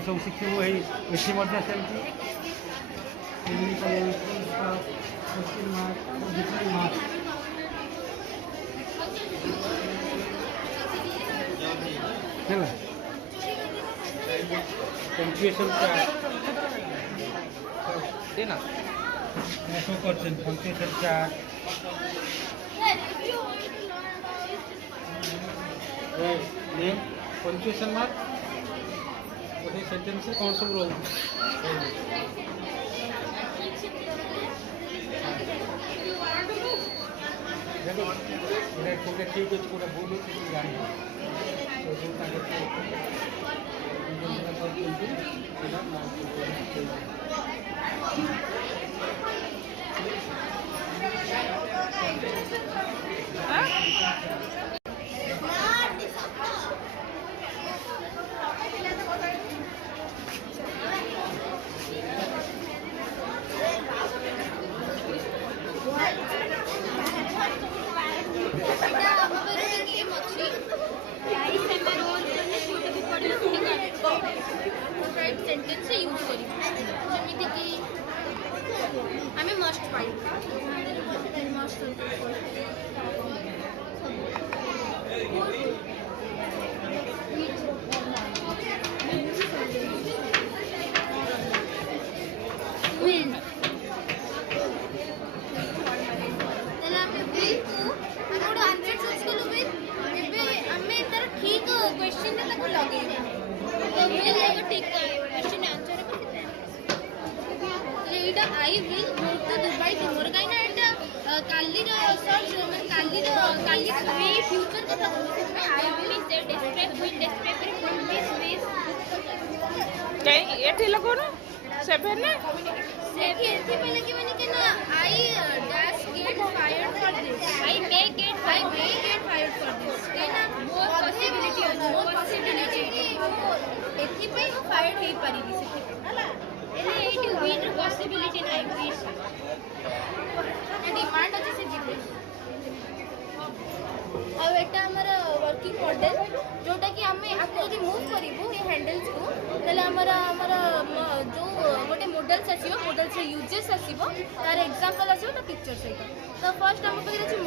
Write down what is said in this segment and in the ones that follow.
सब शिखु ये सेमती क्वेश्चन मार्क डिफरेंट मार्क है पंक्चुएशन चार्ट देना शो करते punctuation chart name punctuation mark गोटे सेंटेंस कौन सब रोल गोटे ठीक अच्छे गोटे भूल अच्छे जान सेंटेंस यूज करी जमीती कि हमें मस्ट फाइंड मस्ट ठीक क्वेश्चन लगे I will go to Dubai tomorrow कहीं ना एटा काली सर्च मैं काली वे फ्यूचर कथा I will say distract will distract will space कहीं एठी लगो ना सेवन ने सेवी एथि पहले कि माने के ना I dash get fired for this I may get fired for this कहीं ना मोर पॉसिबिलिटी एथि पे हो फायर्ड हे परिबी से हला एले एटी विन पॉसिबिलिटी नाही विश डिमांड अछि से जीते अब एटा हमर वर्किंग मॉडल जोटा कि हमें आपको यदि मूव करिवो ये हैंडल्स को तले हमरा जो गोटे मॉडल्स आसीबो मॉडल से यूजेस आसीबो तार एग्जांपल आसीबो तो पिक्चर सहित तो फर्स्ट हम पकड़ अछि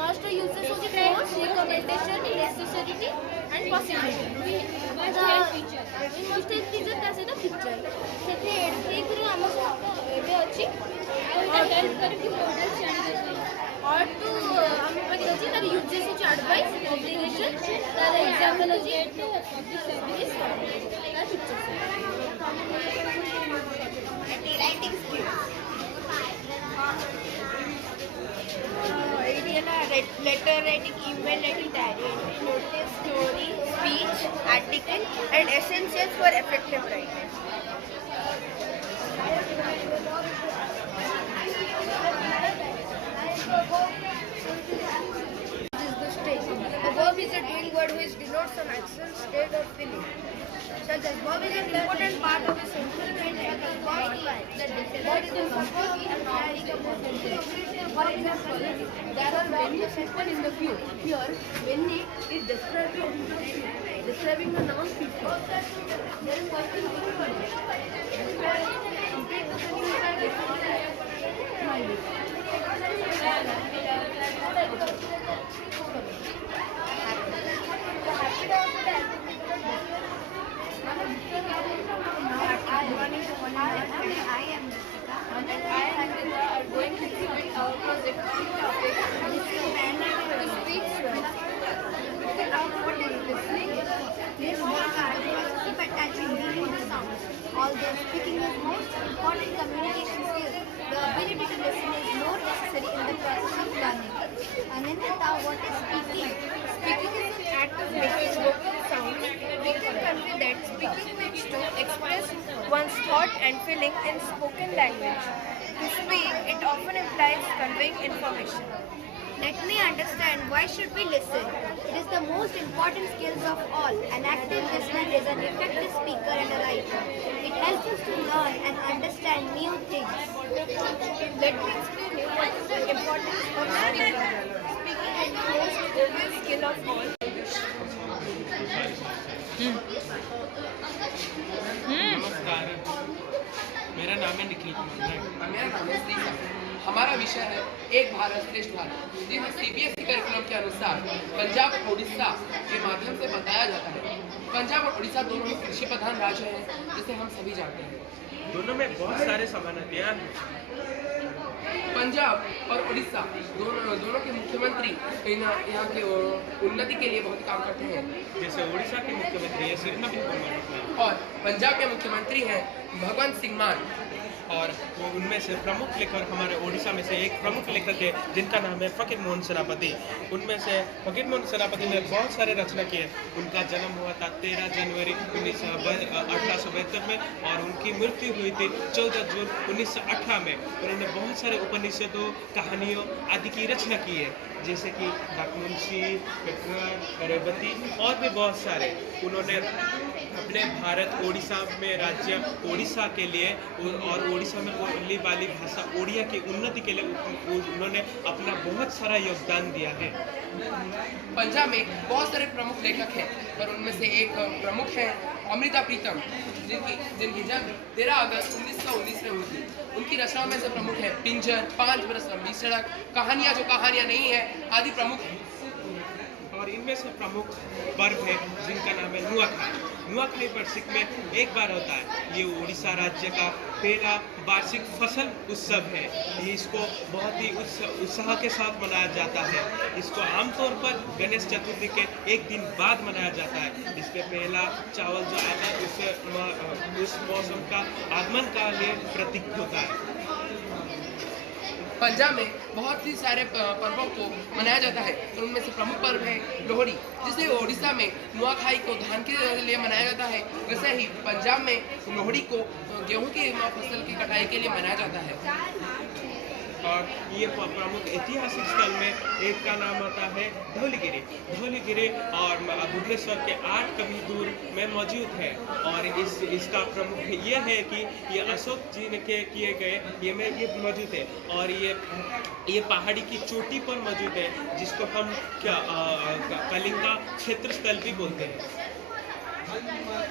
मस्ट यूजेस होछि force recommendation necessity and possibility we must help feature ता से तो पिक्चर सेते एक रो हम एबे अछि हेल्प करके मॉडल चैनल और टू हम पकड़ अछि तार यूजेस होछि एडवाइस ऑब्लिगेशन तार एग्जांपल होछि पब्लिक सर्विस तार picture writing skills letter writing, email writing, diary entry, notice, story, speech, article, and essentials for effective writing. This is the stage. The verb is a doing word which denotes some action, state, or feeling. Such as verb is an important part of a sentence. Verb is a support and writing about sentence. For example, there are various people in the view. Here, when is describing the noun people. There is person going to exhibit our project topic to speak well. What is listening? This work keep attaching meaning to sounds. Although speaking is most important communication skill, the ability to listen is more necessary in the process of learning. Anandita, what is speaking? Speaking is an act of making spoken sounds. We can convey that speaking means to express one's thought and feeling in spoken language. To speak, it often implies conveying information. Let me understand, why should we listen? It is the most important skills of all. An active listener is an effective speaker and a writer. It helps us to learn and understand new things. Let me explain you what is the importance of speaking. Speaking is the most obvious skill of all. नाम है निखिल कुमार नायक। मेरा नाम है श्री सागर। हमारा विषय है एक भारत श्रेष्ठ भारत, जिसे CBSE करिकुलम के अनुसार पंजाब और उड़ीसा के माध्यम से बताया जाता है। पंजाब और उड़ीसा दोनों ही कृषि प्रधान राज्य हैं, जिसे हम सभी जानते हैं। दोनों में बहुत सारे समानताएं हैं। पंजाब और उड़ीसा दोनों के मुख्यमंत्री यहाँ के उन्नति के लिए बहुत काम करते हैं। जैसे उड़ीसा के मुख्यमंत्री है सिरना और पंजाब के मुख्यमंत्री हैं भगवंत सिंह मान। और वो उनमें से प्रमुख लेखक हमारे उड़ीसा में से एक प्रमुख लेखक है जिनका नाम है फकीर मोहन सेनापति। उनमें से फकीर मोहन सेनापति ने बहुत सारे रचना किए। उनका जन्म हुआ था 13 जनवरी 1872 में और उनकी मृत्यु हुई थी 14 जून 1918 में। उन्होंने बहुत सारे उपनिषदों, कहानियों आदि की रचना की है, जैसे कि डाकमुंशी, रेवती और भी बहुत सारे। उन्होंने अपने भारत ओडिशा में राज्य ओडिशा के लिए और ओडिशा में बोलने वाली भाषा ओडिया की उन्नति के लिए उन्होंने अपना बहुत सारा योगदान दिया है। पंजाब में बहुत सारे प्रमुख लेखक हैं, पर उनमें से एक प्रमुख है अमृता प्रीतम, जिनकी जन्म 13 अगस्त 1919 में हुई थी। उनकी रचनाओं में से प्रमुख है पिंजर, 5 बरस लंबी सड़क, कहानियाँ जो कहानियाँ नहीं है आदि प्रमुख हैं। और इनमें से प्रमुख पर्व है जिनका नाम है नुआखाई। नुआखाई वार्षिक में एक बार होता है। ये उड़ीसा राज्य का पहला वार्षिक फसल उत्सव है। इसको बहुत ही उत्साह के साथ मनाया जाता है। इसको आमतौर पर गणेश चतुर्थी के एक दिन बाद मनाया जाता है। इसमें पहला चावल जो आता है उस मौसम का आगमन का लिए प्रतीक होता है। पंजाब में बहुत ही सारे पर्वों को मनाया जाता है, तो उनमें से प्रमुख पर्व है लोहड़ी, जिसे ओडिशा में नुआखाई को धान के लिए मनाया जाता है। वैसे ही पंजाब में लोहड़ी को गेहूं की फसल की कटाई के लिए मनाया जाता है। और ये प्रमुख ऐतिहासिक स्थल में एक का नाम आता है धौलीगिरी। धौलीगिरी और भुवनेश्वर के 8 कभी दूर में मौजूद है। और इसका प्रमुख ये है कि ये अशोक जी ने किए गए ये मौजूद है। और ये पहाड़ी की चोटी पर मौजूद है, जिसको हम कलिंगा क्षेत्र स्थल भी बोलते हैं।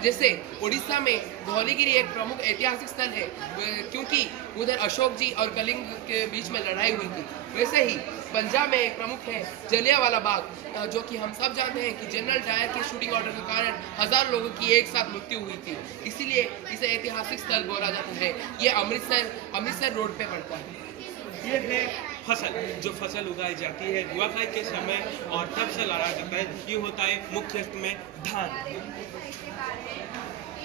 जैसे उड़ीसा में धौलीगिरी एक प्रमुख ऐतिहासिक स्थल है, क्योंकि उधर अशोक जी और कलिंग के बीच में लड़ाई हुई थी। वैसे ही पंजाब में एक प्रमुख है जलियांवाला बाग, जो कि हम सब जानते हैं कि जनरल डायर के शूटिंग ऑर्डर के कारण 1000 लोगों की एक साथ मृत्यु हुई थी, इसीलिए इसे ऐतिहासिक स्थल बोला जाता है। ये अमृतसर रोड पे पड़ता है। ये है फसल, जो फसल उगाई जाती है नुआखाई के समय और तब से लड़ा जाता है। ये होता है मुख्य में धान।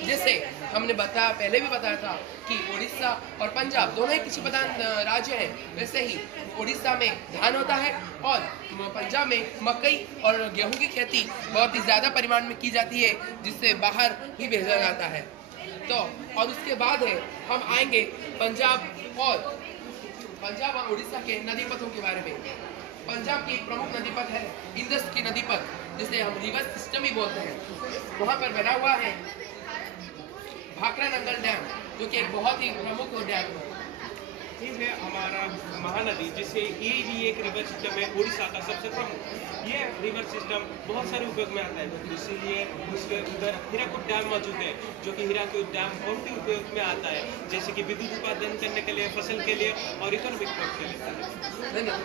जैसे हमने पहले भी बताया था कि उड़ीसा और पंजाब दोनों ही कृषि प्रधान राज्य हैं। वैसे ही उड़ीसा में धान होता है और पंजाब में मकई और गेहूं की खेती बहुत ही ज़्यादा परिमाण में की जाती है, जिससे बाहर भी भेजा जाता है। तो और उसके बाद है हम आएंगे पंजाब और उड़ीसा के नदी पथों के बारे में। पंजाब की एक प्रमुख नदी पथ है इंदस की नदी पथ, जिसे हम रिवर सिस्टम ही बोलते हैं। वहाँ पर बना हुआ है भाखड़ा नंगल डैम, जो कि एक बहुत ही प्रमुख डैम है। ये है हमारा महानदी, जिसे ये भी एक रिवर सिस्टम है उड़ीसा का सबसे प्रमुख। ये रिवर सिस्टम बहुत सारे उपयोग में आता है, इसीलिए उसके उधर हीराकुद डैम मौजूद है, जो कि हीराकुद डैम बहुत ही उपयोग में आता है, जैसे कि विद्युत उत्पादन करने के लिए, फसल के लिए और इकोनॉमिक के लिए। धन्यवाद।